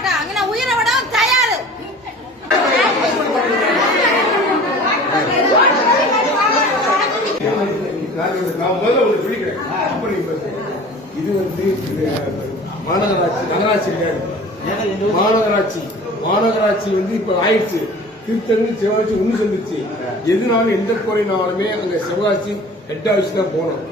மாட்டோம். அங்க உயிரை விடவும் தயாரு. இது வந்து மாநகராட்சி நகராட்சி கிடையாது. மாநகராட்சி வந்து இப்ப ஆயிடுச்சு. திருத்தணி சிவகாசி ஒண்ணு சேர்ந்துருச்சு. எதுனாலும் எந்த குறைனாலுமே அங்க சிவகாசி ஹெட் ஆஃபீஸ் தான் போகணும்.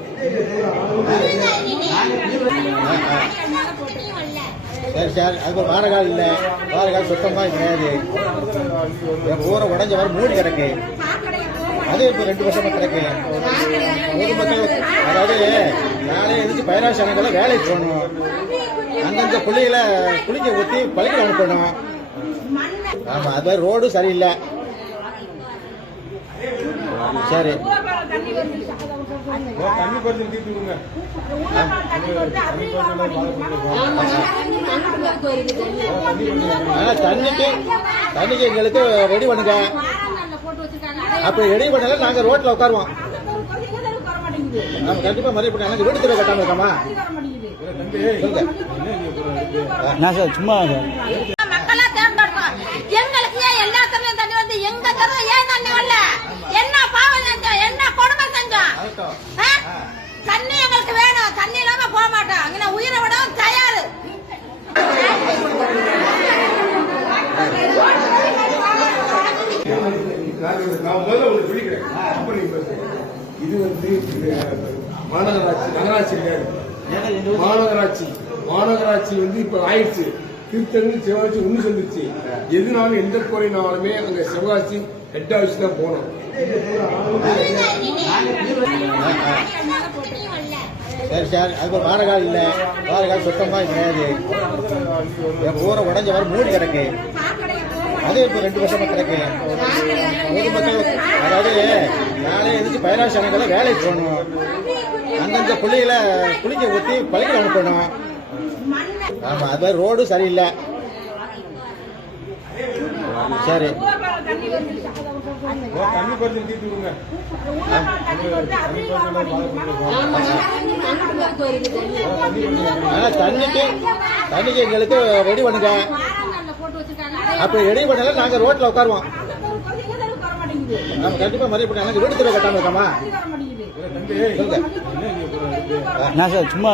சரி சார், அது வாடகை இல்லை, வாடகை சுத்தமா கிடையாது. ஊரை உடஞ்ச வர மூடி கிடக்கு. அது இப்போ 2 வருஷமா கிடக்கு. பொதுமக்கள் அதாவது நாளே எழுந்து பயிராசனங்களை வேலைக்கு போகணும். அங்கங்க பிள்ளைகளை குளிக்க ஊற்றி பள்ளிக்கு அனுப்பணும். ஆமா, அது மாதிரி ரோடு சரியில்லை. சரி, தண்ணிக்கு எங்களுக்கு ரெடி பண்ணுங்க. அப்படி ரெடி பண்ணல நாங்க ரோட்ல உட்காருவோம். நம்ம கண்டிப்பா மறுபடியும் பண்ணி வீடு தேவை கட்டாம இருக்காமா? சும்மா மக்களா தேர்ந்தெடுப்போம். எங்களுக்கு ஏன் எல்லா தண்ணியும் தண்ணி வந்து எங்க தெருல ஏன் தண்ணி வரல? என்ன பாவம் செஞ்சோம்? என்ன கொடுமை செஞ்சோம்? தண்ணி எங்களுக்கு வேணும். தண்ணி இல்லாம போக மாட்டோம். அங்க உயிரை விடவும் தயாரு. இது வந்து மாநகராட்சி நகராட்சி கிடையாது. மாநகராட்சி வந்து இப்ப ஆயிடுச்சு. திருத்தணி சிவகாசி ஒண்ணு சேர்ந்துருச்சு. எதுனாலும் எந்த குறைனாலுமே அங்க சிவகாசி ஹெட் ஆஃபீஸ் தான் போகணும். சரி சார், அது வாடகை இல்லை, வாடகை சுத்தமா கிடையாது. ஊரை உடஞ்ச வர மூடி கிடக்கு. அது இப்போ 2 வருஷமா கிடக்கு. பொதுமக்கள் அதாவது நாளே எழுந்து பயிராசனங்களை வேலைக்கு போகணும். அங்கங்க பிள்ளைகளை குளிக்க ஊற்றி பள்ளிக்கு அனுப்பணும். ஆமா, அது மாதிரி ரோடு சரியில்லை. சரி, தண்ணிக்கு எங்களுக்கு ரெடி பண்ணுங்க. அப்படி ரெடி பண்ணல நாங்க ரோட்ல உட்காருவோம். நம்ம கண்டிப்பா மறுபடியும் பண்ணி வீடு தேவை கட்டாம இருக்காமா? சும்மா